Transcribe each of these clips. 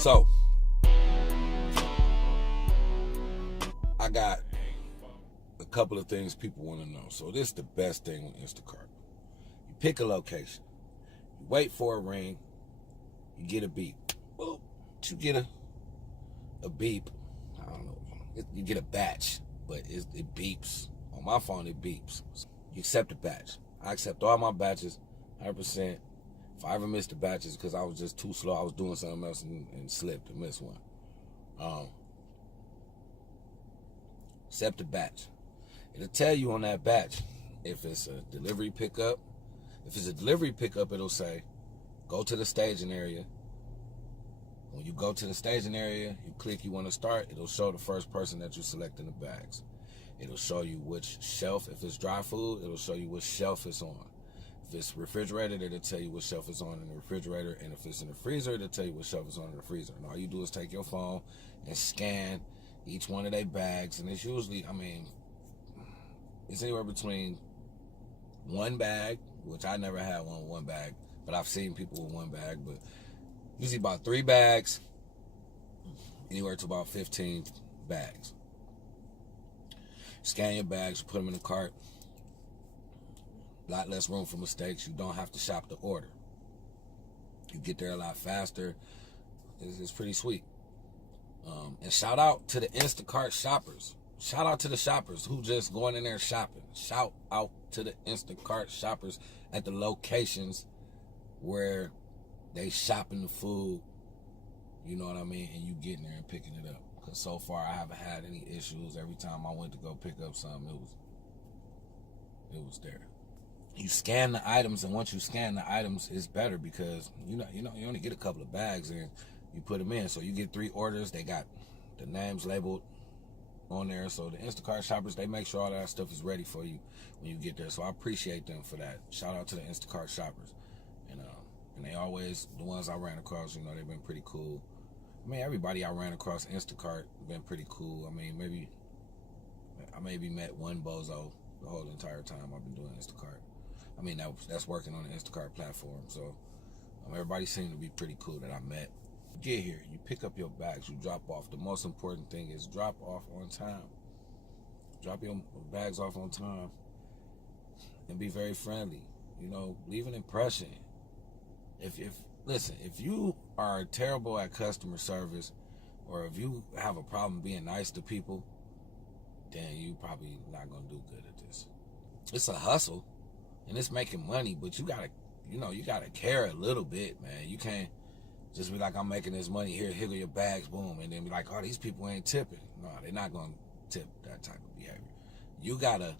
So, I got a couple of things people want to know. So this is the best thing with Instacart. You pick a location. You wait for a ring. You get a beep. Boop. You get a beep. I don't know. You get a batch, but it beeps. On my phone, it beeps. You accept a batch. I accept all my batches, 100%. If I ever missed the batches because I was just too slow, I was doing something else and slipped and missed one. Accept the batch. It'll tell you on that batch if it's a delivery pickup. If it's a delivery pickup, it'll say, go to the staging area. When you go to the staging area, you click you want to start, it'll show the first person that you select in the bags. It'll show you which shelf. If it's dry food, it'll show you which shelf it's on. If it's refrigerated, it'll tell you what shelf it's on in the refrigerator. And if it's in the freezer, it'll tell you what shelf it's on in the freezer. And all you do is take your phone and scan each one of their bags. And it's usually, it's anywhere between one bag, which I never had one bag, but I've seen people with one bag, but usually about 3 bags, anywhere to about 15 bags. Scan your bags, put them in the cart. A lot less room for mistakes. You don't have to shop the order. You get there a lot faster. It's pretty sweet. And shout out to the Instacart shoppers. Shout out to the shoppers who just going in there shopping. Shout out to the Instacart shoppers at the locations where they shopping the food. You know what I mean? And you getting there and picking it up. Because so far I haven't had any issues. Every time I went to go pick up something, it was there. You scan the items, and once you scan the items, it's better because you only get a couple of bags and you put them in. So you get 3 orders. They got the names labeled on there. So the Instacart shoppers, they make sure all that stuff is ready for you when you get there. So I appreciate them for that. Shout out to the Instacart shoppers. And they always, the ones I ran across, they've been pretty cool. Everybody I ran across Instacart been pretty cool. I maybe met one bozo the whole entire time I've been doing Instacart. That's working on the Instacart platform. So everybody seemed to be pretty cool that I met. You get here, you pick up your bags, you drop off. The most important thing is drop off on time. Drop your bags off on time and be very friendly. Leave an impression. If you are terrible at customer service, or if you have a problem being nice to people, then you probably not gonna do good at this. It's a hustle, and it's making money, but you gotta care a little bit, man. You can't just be like, I'm making this money here, higgle your bags, boom, and then be like, oh, these people ain't tipping. No, they're not gonna tip that type of behavior. You gotta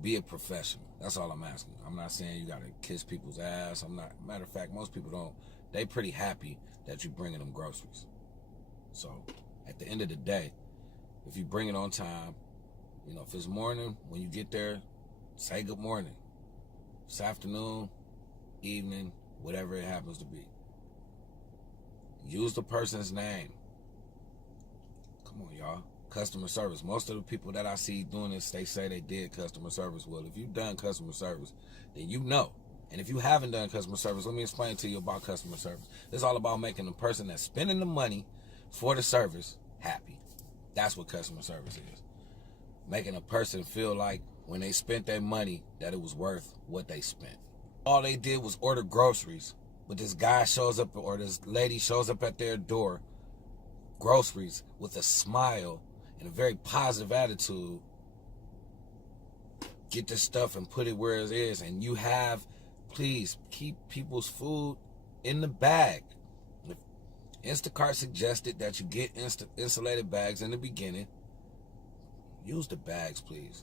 be a professional. That's all I'm asking. I'm not saying you gotta kiss people's ass. Matter of fact, most people don't. They pretty happy that you bringing them groceries. So at the end of the day, if you bring it on time, if it's morning, when you get there, say good morning. It's afternoon, evening, whatever it happens to be. Use the person's name. Come on, y'all. Customer service. Most of the people that I see doing this, they say they did customer service. Well, if you've done customer service, then you know. And if you haven't done customer service, let me explain to you about customer service. It's all about making the person that's spending the money for the service happy. That's what customer service is. Making a person feel like when they spent their money that it was worth what they spent. All they did was order groceries, but this guy shows up or this lady shows up at their door, groceries, with a smile and a very positive attitude. Get this stuff and put it where it is. And you have, please, keep people's food in the bag. Instacart suggested that you get insulated bags in the beginning. Use the bags, please.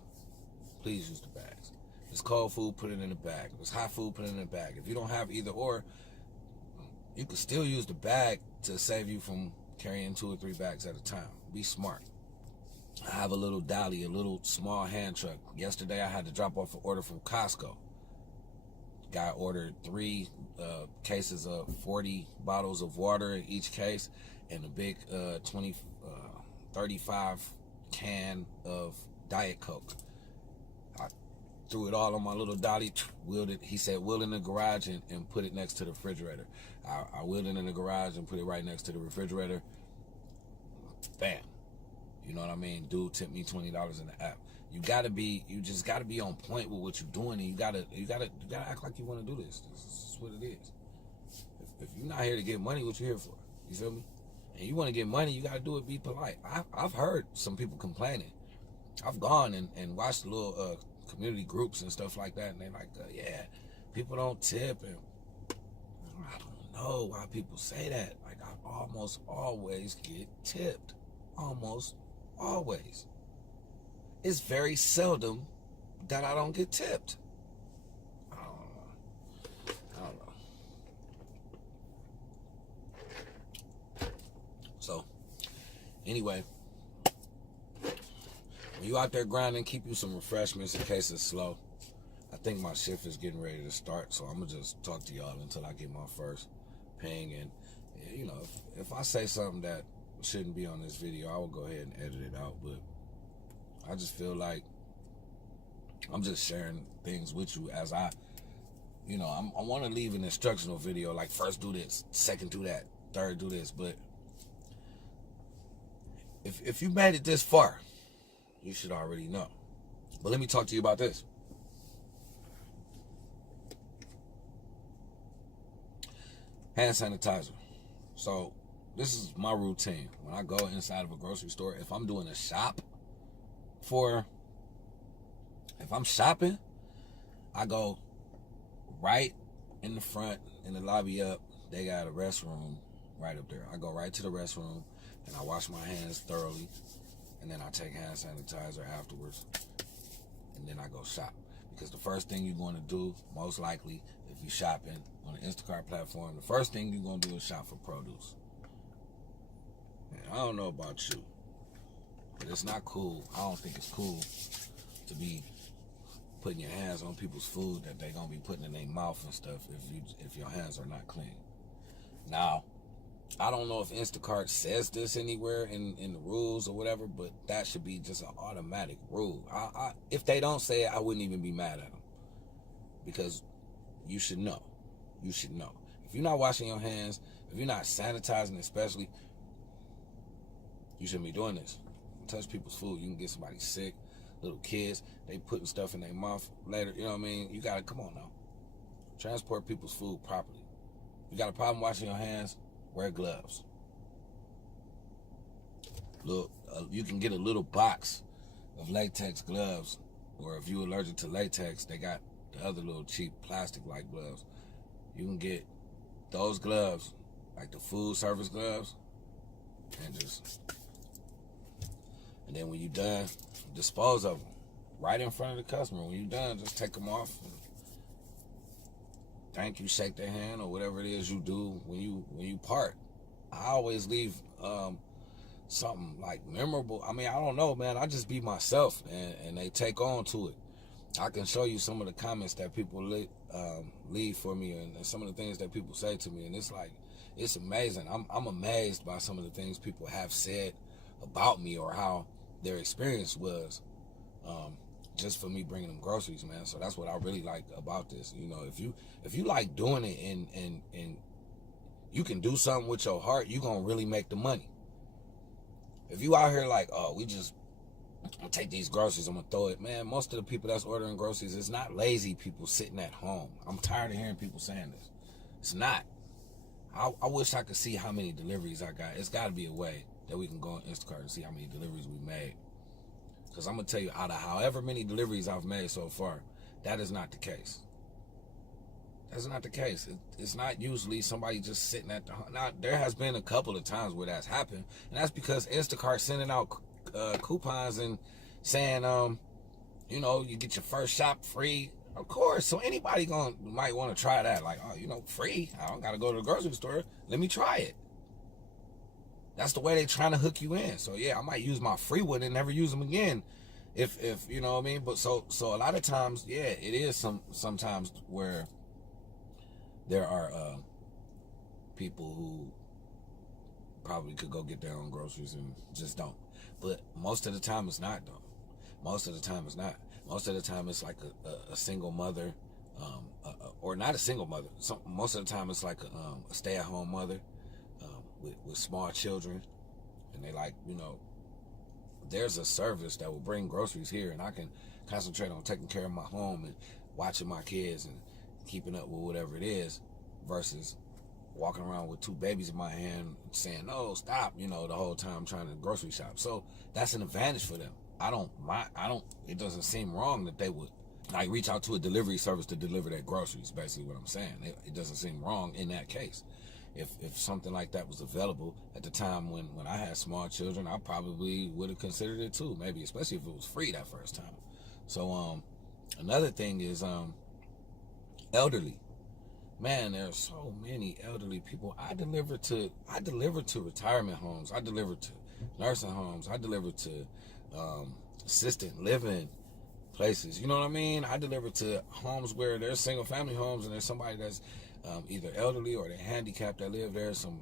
Please use the bags. If it's cold food, put it in the bag. If it's hot food, put it in the bag. If you don't have either or, you can still use the bag to save you from carrying 2 or 3 bags at a time. Be smart. I have a little dolly, a little small hand truck. Yesterday I had to drop off an order from Costco. Guy ordered 3 cases of 40 bottles of water in each case and a big 35 can of Diet Coke. threw it all on my little dolly, wheeled it. He said, wheel it in the garage and put it next to the refrigerator. I wheeled it in the garage and put it right next to the refrigerator. Bam. You know what I mean? Dude tipped me $20 in the app. You just gotta be on point with what you're doing, and you gotta act like you want to do this. This is what it is. If you're not here to get money, what you here for? You feel me? And you want to get money, you gotta do it. Be polite. I've heard some people complaining. I've gone and watched the little community groups and stuff like that, and they're like, yeah, people don't tip, and I don't know why people say that. Like, I almost always get tipped. Almost always. It's very seldom that I don't get tipped. I don't know. So, anyway, when you out there grinding, keep you some refreshments in case it's slow. I think my shift is getting ready to start, so I'm going to just talk to y'all until I get my first ping. And, you know, if I say something that shouldn't be on this video, I will go ahead and edit it out. But I just feel like I'm just sharing things with you as I want to leave an instructional video, like first do this, second do that, third do this. But if you made it this far, you should already know. But let me talk to you about this. Hand sanitizer. So this is my routine. When I go inside of a grocery store, if I'm doing a shop if I'm shopping, I go right in the front, in the lobby up. They got a restroom right up there. I go right to the restroom and I wash my hands thoroughly, and then I take hand sanitizer afterwards, and then I go shop. Because the first thing you're going to do, most likely, if you're shopping on the Instacart platform, the first thing you're going to do is shop for produce. And I don't know about you, but it's not cool. I don't think it's cool to be putting your hands on people's food that they're going to be putting in their mouth and stuff if your hands are not clean. Now, I don't know if Instacart says this anywhere in the rules or whatever, but that should be just an automatic rule. If they don't say it, I wouldn't even be mad at them, because you should know. You should know. If you're not washing your hands, if you're not sanitizing especially, you shouldn't be doing this. Touch people's food, you can get somebody sick. Little kids, they putting stuff in their mouth later, you know what I mean? You gotta, come on now. Transport people's food properly. You got a problem washing your hands, wear gloves. Look, you can get a little box of latex gloves, or if you're allergic to latex, they got the other little cheap plastic-like gloves. You can get those gloves, like the food service gloves, and then when you're done, dispose of them right in front of the customer. When you're done, just take them off. Thank you, shake their hand, or whatever it is you do when you part. I always leave something like memorable. I mean, I don't know, man. I just be myself, and they take on to it. I can show you some of the comments that people leave for me, and some of the things that people say to me, and it's like, it's amazing. I'm amazed by some of the things people have said about me, or how their experience was, just for me bringing them groceries, man. So that's what I really like about this. You know, if you like doing it and you can do something with your heart, you gonna really make the money. If you out here like, oh, I'm gonna take these groceries, I'm gonna throw it, man, most of the people that's ordering groceries, it's not lazy people sitting at home. I'm tired of hearing people saying this. It's not. I wish I could see how many deliveries I got. It's got to be a way that we can go on Instacart and see how many deliveries we made. Because I'm going to tell you, out of however many deliveries I've made so far, that is not the case. That's not the case. It's not usually somebody just sitting at the home. Now, there has been a couple of times where that's happened, and that's because Instacart sending out coupons and saying, you get your first shop free. Of course, so anybody might want to try that. Like, oh, free. I don't got to go to the grocery store. Let me try it. That's the way they trying to hook you in. So yeah, I might use my free one and never use them again, if you know what I mean. But so a lot of times, yeah, it is sometimes where there are people who probably could go get their own groceries and just don't. But most of the time it's not, though. Most of the time it's not. Most of the time it's like a single mother, or not a single mother. Most of the time it's like a stay-at-home mother with small children, and they like, there's a service that will bring groceries here, and I can concentrate on taking care of my home and watching my kids and keeping up with whatever it is, versus walking around with 2 babies in my hand saying, no, stop, the whole time trying to grocery shop. So that's an advantage for them. It doesn't seem wrong that they would like reach out to a delivery service to deliver their groceries, basically what I'm saying. It doesn't seem wrong in that case. If something like that was available at the time when I had small children, I probably would have considered it too, maybe, especially if it was free that first time. So another thing is elderly. Man, there are so many elderly people. I deliver to retirement homes. I deliver to nursing homes. I deliver to assisted living places. You know what I mean? I deliver to homes where there's single family homes and there's somebody that's either elderly or they're handicapped that live there. Some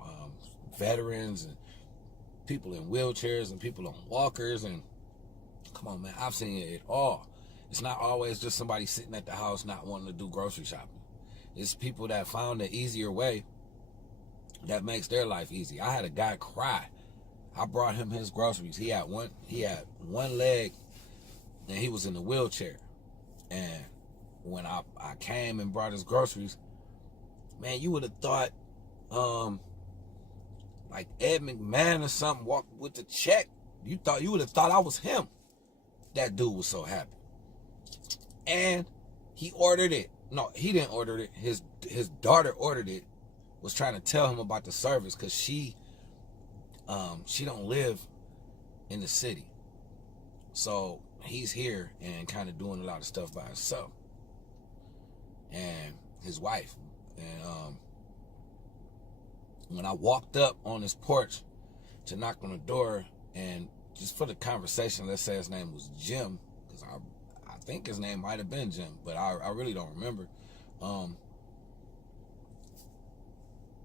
veterans and people in wheelchairs and people on walkers. And come on, man, I've seen it all. It's not always just somebody sitting at the house not wanting to do grocery shopping. It's people that found an easier way that makes their life easy. I had a guy cry. I brought him his groceries. He had one leg and he was in a wheelchair. And when I came and brought his groceries, man, you would have thought like Ed McMahon or something walked with the check. You would have thought I was him. That dude was so happy. And he ordered it. No, he didn't order it. His daughter ordered it. Was trying to tell him about the service because she don't live in the city. So he's here and kind of doing a lot of stuff by himself. And his wife. And when I walked up on his porch to knock on the door, and just for the conversation, let's say his name was Jim, because I think his name might have been Jim, but I really don't remember.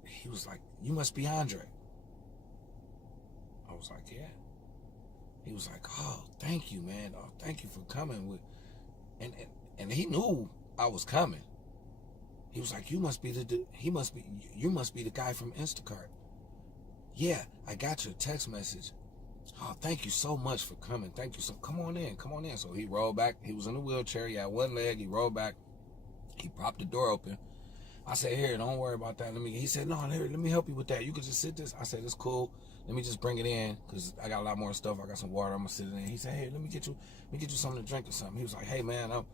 He was like, "You must be Andre." I was like, "Yeah." He was like, "Oh, thank you, man. Oh, thank you for coming." And he knew I was coming. He was like, "You must be the guy from Instacart." "Yeah, I got your text message." "Oh, thank you so much for coming. Thank you so. Come on in. So he rolled back. He was in a wheelchair. He had one leg. He rolled back. He propped the door open. I said, "Here, don't worry about that. He said, "No, here, let me help you with that. You could just sit this." I said, "It's cool. Let me just bring it in because I got a lot more stuff. I got some water. I'm gonna sit it in." He said, "Hey, let me get you something to drink or something." He was like, "Hey, man, I've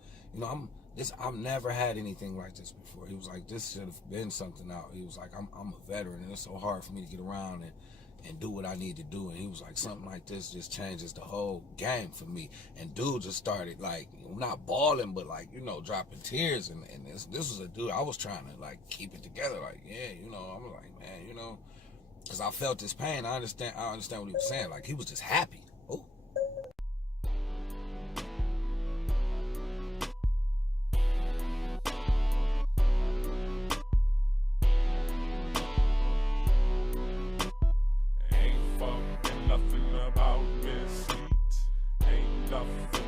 never had anything like this before." He was like, "This should have been something out." He was like, I'm a veteran and it's so hard for me to get around and do what I need to do." And he was like, "Something like this just changes the whole game for me." And dude just started like, not bawling, but like, dropping tears. And this was a dude, I was trying to like keep it together. Like, yeah, I'm like, man, because I felt his pain. I understand what he was saying. Like, he was just happy. Oh. Ain't fucking nothing about this heat. Ain't nothing